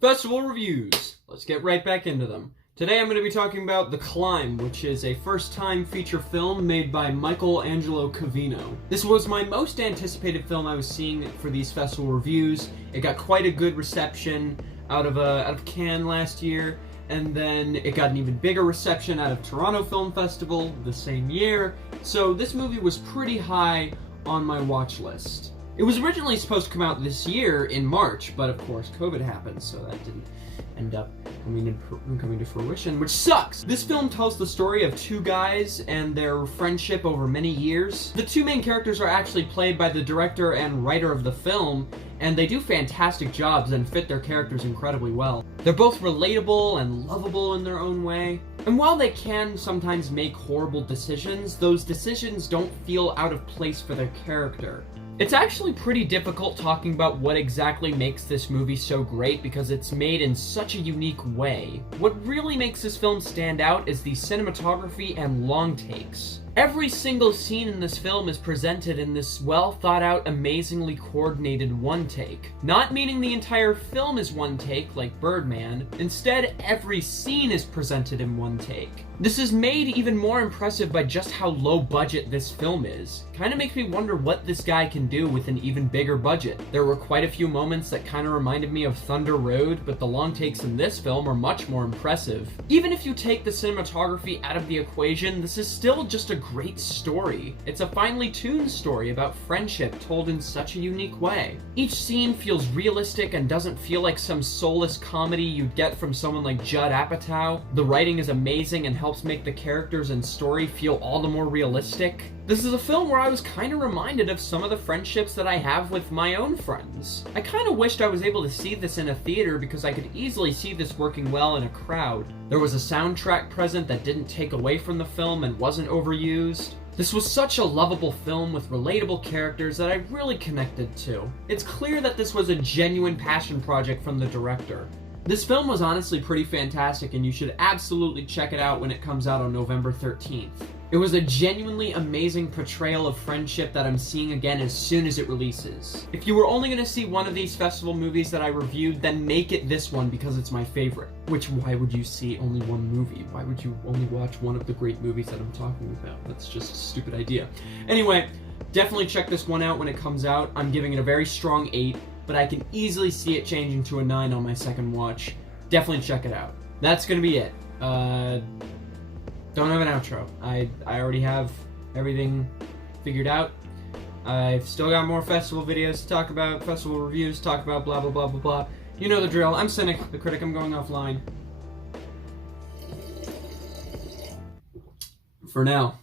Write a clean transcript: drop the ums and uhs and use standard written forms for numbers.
Festival reviews. Let's get right back into them. Today I'm going to be talking about The Climb, which is a first-time feature film made by Michelangelo Covino. This was my most anticipated film I was seeing for these festival reviews. It got quite a good reception out of Cannes last year, and then it got an even bigger reception out of Toronto Film Festival the same year, so this movie was pretty high on my watch list. It was originally supposed to come out this year in March, but of course COVID happened, so that didn't end up coming to fruition, which sucks! This film tells the story of two guys and their friendship over many years. The two main characters are actually played by the director and writer of the film, and they do fantastic jobs and fit their characters incredibly well. They're both relatable and lovable in their own way. And while they can sometimes make horrible decisions, those decisions don't feel out of place for their character. It's actually pretty difficult talking about what exactly makes this movie so great because it's made in such a unique way. What really makes this film stand out is the cinematography and long takes. Every single scene in this film is presented in this well-thought-out, amazingly coordinated one take. Not meaning the entire film is one take, like Birdman. Instead, every scene is presented in one take. This is made even more impressive by just how low budget this film is. Kinda makes me wonder what this guy can do with an even bigger budget. There were quite a few moments that kinda reminded me of Thunder Road, but the long takes in this film are much more impressive. Even if you take the cinematography out of the equation, this is still just a great story. It's a finely tuned story about friendship told in such a unique way. Each scene feels realistic and doesn't feel like some soulless comedy you'd get from someone like Judd Apatow. The writing is amazing and helps make the characters and story feel all the more realistic. This is a film where I was kind of reminded of some of the friendships that I have with my own friends. I kind of wished I was able to see this in a theater because I could easily see this working well in a crowd. There was a soundtrack present that didn't take away from the film and wasn't overused. This was such a lovable film with relatable characters that I really connected to. It's clear that this was a genuine passion project from the director. This film was honestly pretty fantastic, and you should absolutely check it out when it comes out on November 13th. It was a genuinely amazing portrayal of friendship that I'm seeing again as soon as it releases. If you were only going to see one of these festival movies that I reviewed, then make it this one because it's my favorite. Why would you see only one movie? Why would you only watch one of the great movies that I'm talking about? That's just a stupid idea. Anyway, definitely check this one out when it comes out. I'm giving it a very strong 8, but I can easily see it changing to a 9 on my second watch. Definitely check it out. That's going to be it. Don't have an outro. I already have everything figured out. I've still got more festival videos to talk about, festival reviews, talk about blah blah blah blah blah. You know the drill. I'm Cynic, the critic. I'm going offline. For now.